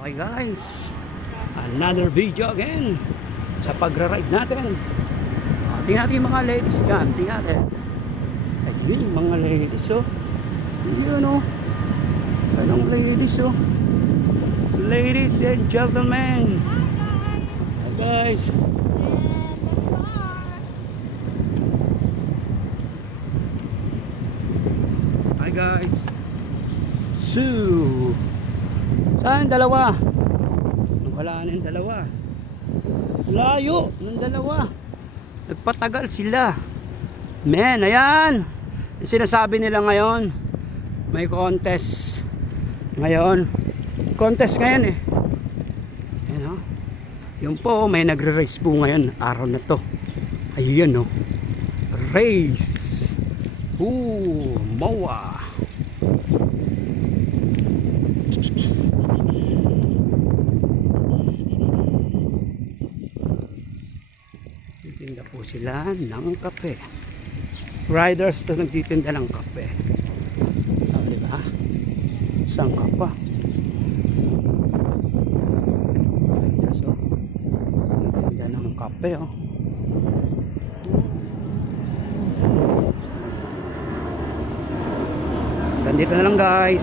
Okay guys, another video again sa pagra-ride natin. Ah, Tingnan natin yung mga ladies dyan, tingnan natin. Ayun yung mga ladies oh. Yun oh. Anong ladies oh. Ladies and gentlemen. Hi guys. Hi guys. So, saan dalawa? Wala na yung dalawa. Layo ng dalawa. Nagpatagal sila. Men, ayan. Yung sinasabi nila ngayon, may contest. Ngayon, contest ngayon eh. Ayan o. Yun po, may nagre-race po ngayon, araw na to. Ayun o. Race. Ooh, MOA. Po sila ng kape. Riders to nagtitinda ng kape. Sabi ba? Saan ka pa? Riders oh. Nagtitinda ng kape oh. Ganito na lang guys.